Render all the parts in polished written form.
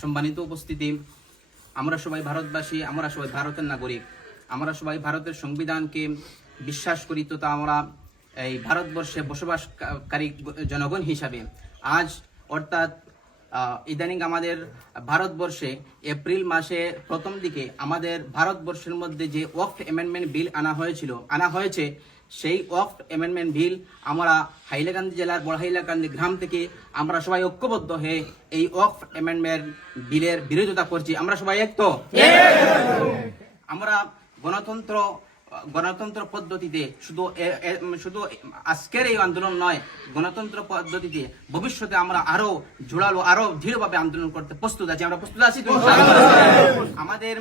সম্মানিত উপস্থিতি, আমরা সবাই ভারতবাসী, আমরা সবাই ভারতের নাগরিক, আমরা সবাই ভারতের সংবিধানকে বিশ্বাস করি। তো আমরা এই ভারতবর্ষে বসবাসকারী জনগণ হিসাবে আজ অর্থাৎ ইদানিং আমাদের ভারতবর্ষে এপ্রিল মাসে প্রথম দিকে আমাদের ভারতবর্ষের মধ্যে যে ওয়াকফ অ্যামেন্ডমেন্ট বিল আনা হয়েছে, সেই ওয়াকফ অ্যামেন্ডমেন্ট বিল আমরা হাইলাকান্দি জেলার বড় হাইলাকান্দি গ্রাম থেকে আমরা সবাই ঐক্যবদ্ধ হয়ে এই ওয়াকফ অ্যামেন্ডমেন্ট বিলের বিরোধিতা করছি। আমরা সবাই এক তো? আমরা গণতন্ত্র পদ্ধতিতে শুধু আজকের এই আন্দোলন নয়, গণতন্ত্র পদ্ধতিতে ভবিষ্যতে আমরা আরো জোরালো আরো দৃঢ়ভাবে আন্দোলন করতে প্রস্তুত আছি। আমরা প্রস্তুত আছি তো? আমাদের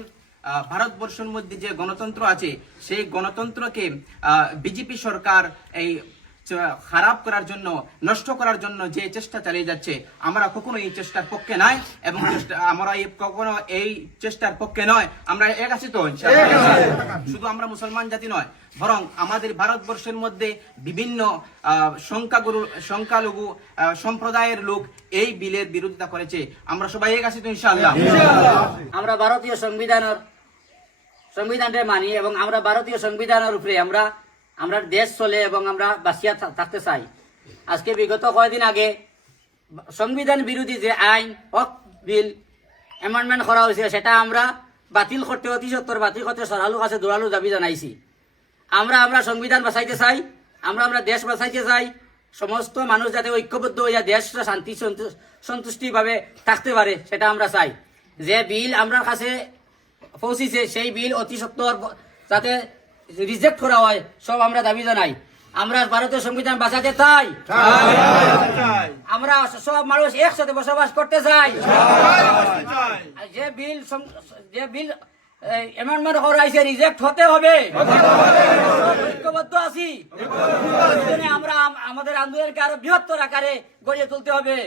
ভারতবর্ষের মধ্যে যে গণতন্ত্র আছে, সেই গণতন্ত্রকে বিজেপি সরকার এই খারাপ করার জন্য, নষ্ট করার জন্য যে চেষ্টা চালিয়ে যাচ্ছে, আমরা কখনো এই চেষ্টার পক্ষে নাই এবং আমরা কখনো এই চেষ্টার পক্ষে নয়। আমরা এক আছি তো? শুধু আমরা মুসলমান জাতি নয়, বরং আমাদের ভারতবর্ষের মধ্যে বিভিন্ন সংখ্যালঘু সম্প্রদায়ের লোক এই বিলের বিরোধিতা করেছে। আমরা সবাই এক আছি তো ইনশাআল্লাহ? আমরা ভারতীয় সংবিধানকে মানি এবং আমরা ভারতীয় সংবিধানের উপরে আমরা দেশ চলে এবং আমরা বাঁচিয়া থাকতে চাই। আজকে বিগত কয়েকদিন আগে সংবিধান বিরোধী যে আইন ওয়াকফ বিল অ্যামেন্ডমেন্ট করা হয়েছে, সেটা আমরা বাতিল করতে অতি সত্তর বাতিল করতে সরালু কাছে দৌড়ালু দাবি জানাইছি। আমরা সংবিধান বাঁচাইতে চাই, আমরা দেশ বাঁচাইতে চাই। সমস্ত মানুষ যাতে ঐক্যবদ্ধ হইয়া দেশটা শান্তি সন্তুষ্টিভাবে থাকতে পারে, সেটা আমরা চাই। যে বিল আমরা কাছে পৌঁছিছে, সেই বিল অতি সত্তর যাতে রিজেক্ট করা হয়, সব আমরা দাবি জানাই। আমরা ভারতীয় সংবিধান বাঁচাতে চাই, আমরা সব মানুষ একসাথে বসবাস করতে চাই। যে বিল অ্যামেন্ডমেন্ট করা হয়েছে, রিজেক্ট হতে হবে। ঐক্যবদ্ধ আছি, আমরা আমাদের আন্দোলনকে আরো বৃহত্তর আকারে গড়িয়ে তুলতে হবে।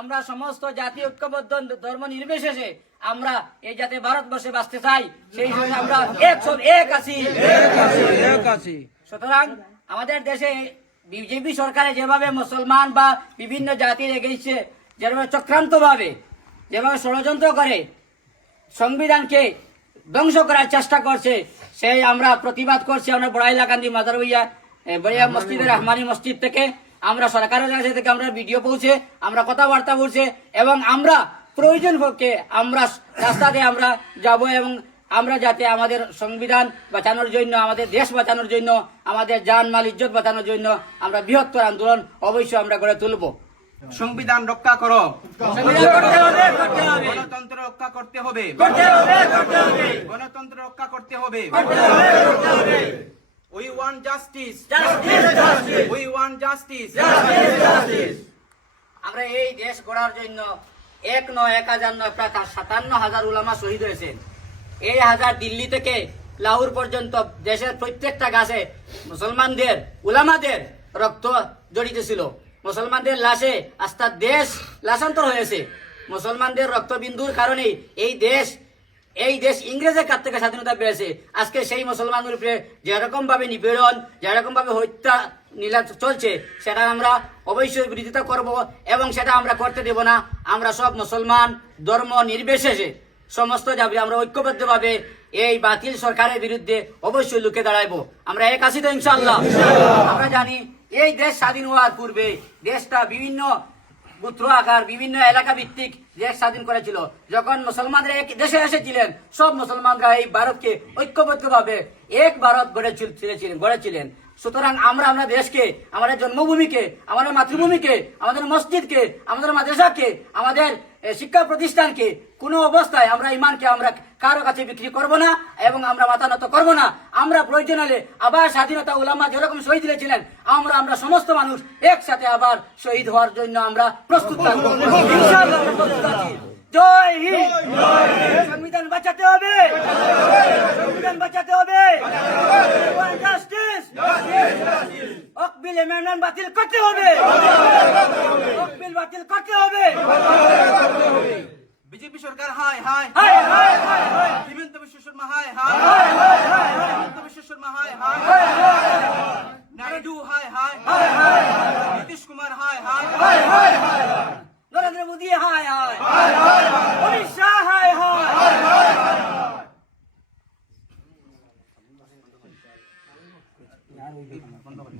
আমরা সমস্ত জাতি ঐক্যবদ্ধ, ধর্ম নির্বিশেষে আমরা এই যাতে ভারতবর্ষে বাঁচতে চাই, সেই জন্য আমরা এক আছি। সুতরাং আমাদের দেশে বিজেপি সরকারে যেভাবে মুসলমান বা বিভিন্ন জাতির এগিয়েছে, যেভাবে চক্রান্ত ভাবে, যেভাবে ষড়যন্ত্র করে সংবিধানকে ধ্বংস করার চেষ্টা করছে, সেই আমরা প্রতিবাদ করছি। আমরা বড়াইলাকান্দি মাদার বড়িয়া মসজিদের রহমানি মসজিদ থেকে আমরা সরকারের কাছে থেকে আমরা ভিডিও পৌঁছে, আমরা কথাবার্তা বলছে এবং আমরা প্রয়োজন পক্ষে আমরা রাস্তাতে আমরা যাব এবং আমরা যাতে আমাদের সংবিধান বাঁচানোর জন্য, আমাদের দেশ বাঁচানোর জন্য, আমাদের জান মাল ইজ্জত বাঁচানোর জন্য আমরা বৃহত্তর আন্দোলন অবশ্যই আমরা গড়ে তুলব। সংবিধান রক্ষা করো, গণতন্ত্র রক্ষা করতে হবে, গণতন্ত্র রক্ষা করতে হবে। We want justice. We want justice. আমরা এই দেশ গড়ার জন্য 1000 নয়, প্রায় 57,000 উলামা শহীদ হয়েছেন। এই হাজার দিল্লি থেকে লাহোর পর্যন্ত দেশের প্রত্যেকটা গাছে মুসলমানদের উলামাদের রক্ত জড়িত ছিল। মুসলমানদের লাশে আস্থা দেশ লাশান্তর হয়েছে। মুসলমানদের রক্তবিন্দুর কারণে এই দেশ ইংরেজের কাছ থেকে স্বাধীনতা পেয়েছে। আজকে সেই মুসলমানদের উপরে যেরকম ভাবে নিপীড়ন, যেরকম ভাবে হত্যা নীলা চলছে, সেটা আমরা অবশ্যই বিরোধিতা করব এবং সেটা আমরা করতে দেব না। আমরা সব মুসলমান ধর্ম নির্বিশেষে সমস্ত যাবে আমরা ঐক্যবদ্ধভাবে এই বাতিল সরকারের বিরুদ্ধে অবশ্যই লুকে দাঁড়াইবো। আমরা এক আছি তো ইনশাআল্লাহ? আমরা জানি এই দেশ স্বাধীন হওয়ার পূর্বে দেশটা বিভিন্ন গোত্র আকার, বিভিন্ন এলাকা ভিত্তিক দেশ স্বাধীন করেছিল। যখন মুসলমানরা এক দেশে এসেছিলেন, সব মুসলমানরা এই ভারতকে ঐক্যবদ্ধভাবে এক ভারত গড়েছিলেন। সুতরাং আমরা দেশকে, আমাদের জন্মভূমিকে, আমাদের মাতৃভূমিকে, আমাদের মসজিদকে, আমাদের মাদ্রাসাকে, আমাদের শিক্ষা প্রতিষ্ঠানকে কোনো অবস্থায় আমরা ইমানকে আমরা কারো কাছে বিক্রি করব না এবং আমরা মাথা নত করবো না। আমরা প্রয়োজন হলে আবার স্বাধীনতা উলামা যেরকম শহীদ হয়েছিলেন, আমরা সমস্ত মানুষ একসাথে আবার শহীদ হওয়ার জন্য আমরা প্রস্তুত থাকবো। ইনশাআল্লাহ আমরা প্রস্তুত আছি। জয় হিন্দ। সংবিধান বাঁচাতে হবে, সংবিধান বাঁচাতে হবে। জাস্টিস, ওয়াকফ বিল অ্যামেন্ডমেন্ট বাতিল করতে হবে, ওয়াকফ বিল বাতিল করতে হবে। বিজেপি সরকার হায় হায়, হিমন্ত বিশ্ব শর্মা হায় হায়, হিমন্ত বিশ্ব শর্মা হায় হায়, নাইডু হায় হায়, নীতিশ কুমার হায় হায়, বন্ধ করে